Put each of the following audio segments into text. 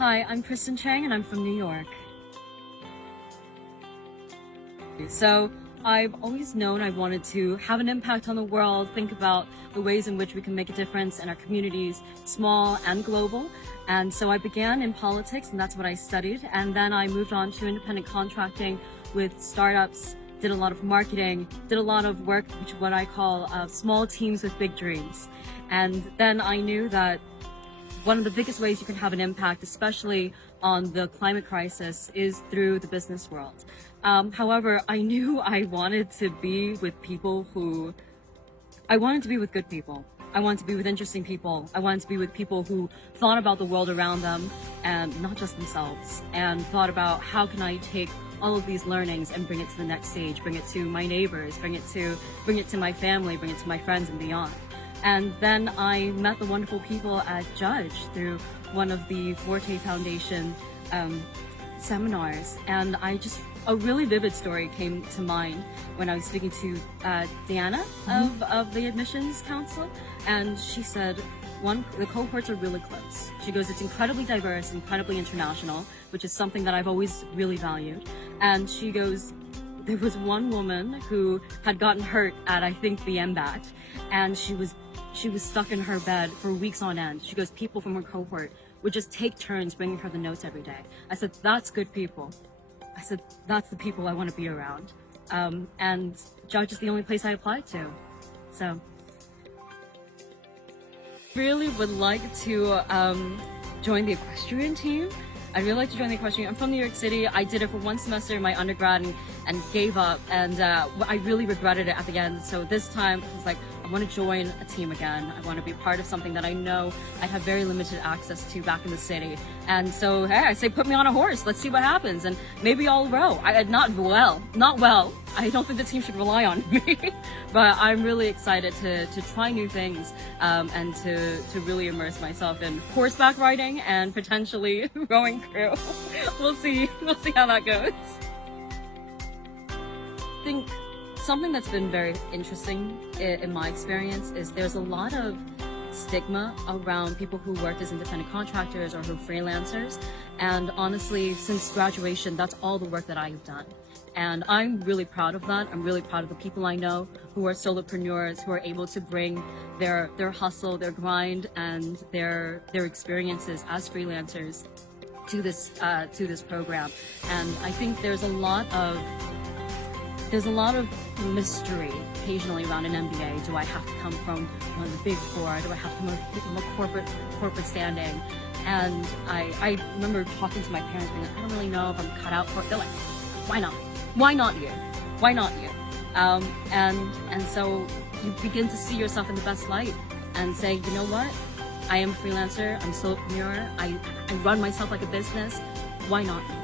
Hi, I'm Kristen Chang and I'm from New York. So I've always known I wanted to have an impact on the world, think about the ways in which we can make a difference in our communities, small and global. And so I began in politics, and that's what I studied. And then I moved on to independent contracting with startups, did a lot of marketing, did a lot of work, which what I call small teams with big dreams. And then I knew that one of the biggest ways you can have an impact, especially on the climate crisis, is through the business world. However, I knew I wanted to be with good people. I wanted to be with interesting people. I wanted to be with people who thought about the world around them and not just themselves, and thought about how can I take all of these learnings and bring it to the next stage, bring it to my neighbors, bring it to my family, bring it to my friends and beyond. And then I met the wonderful people at Judge through one of the Forte Foundation seminars. And a really vivid story came to mind when I was speaking to Deanna of the Admissions Council. And she said, the cohorts are really close. She goes, it's incredibly diverse, incredibly international, which is something that I've always really valued. And she goes, there was one woman who had gotten hurt at, I think, the MBAT, and she was stuck in her bed for weeks on end. She goes, people from her cohort would just take turns bringing her the notes every day. I said, that's good people. I said, that's the people I want to be around. And Judge is the only place I applied to. So, really would like to join the equestrian team. I'd really like to join the equestrian. I'm from New York City. I did it for one semester in my undergrad and gave up, and I really regretted it at the end. So this time I was like, I want to join a team again. I want to be part of something that I know I have very limited access to back in the city. And so, hey, I say, put me on a horse. Let's see what happens. And maybe I'll row. Not well. I don't think the team should rely on me. But I'm really excited to try new things and to really immerse myself in horseback riding and potentially rowing crew. We'll see how that goes. I think something that's been very interesting in my experience is there's a lot of stigma around people who work as independent contractors or who are freelancers. And honestly, since graduation, that's all the work that I've done. And I'm really proud of that. I'm really proud of the people I know who are solopreneurs, who are able to bring their hustle, their grind, and their experiences as freelancers to this program. And I think there's a lot of mystery occasionally around an MBA. Do I have to come from one of the big four? Do I have to come from a corporate standing? And I remember talking to my parents being like, I don't really know if I'm cut out for it. They're like, why not? Why not you? Why not you? And so you begin to see yourself in the best light and say, you know what? I am a freelancer. I'm a solopreneur. I run myself like a business. Why not me?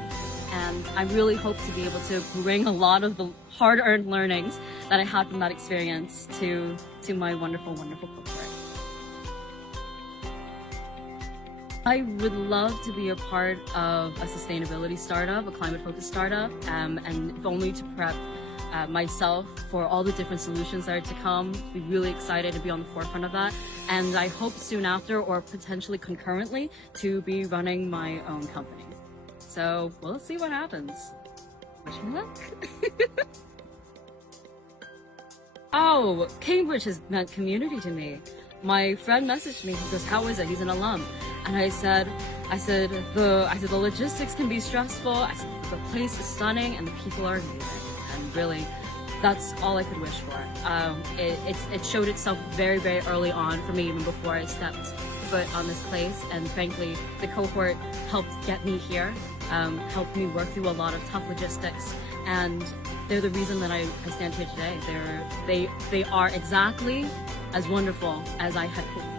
And I really hope to be able to bring a lot of the hard-earned learnings that I had from that experience to my wonderful, wonderful cohort. I would love to be a part of a sustainability startup, a climate-focused startup, and if only to prep myself for all the different solutions that are to come. Be really excited to be on the forefront of that. And I hope soon after, or potentially concurrently, to be running my own company. So we'll see what happens. Wish me luck. Oh, Cambridge has meant community to me. My friend messaged me. He goes, "How is it?" He's an alum, and I said, the logistics can be stressful. I said, the place is stunning, and the people are amazing. And really, that's all I could wish for. It showed itself very, very early on for me, even before I stepped foot on this place. And frankly, the cohort helped get me here. Helped me work through a lot of tough logistics, and they're the reason that I stand here today. They are exactly as wonderful as I had hoped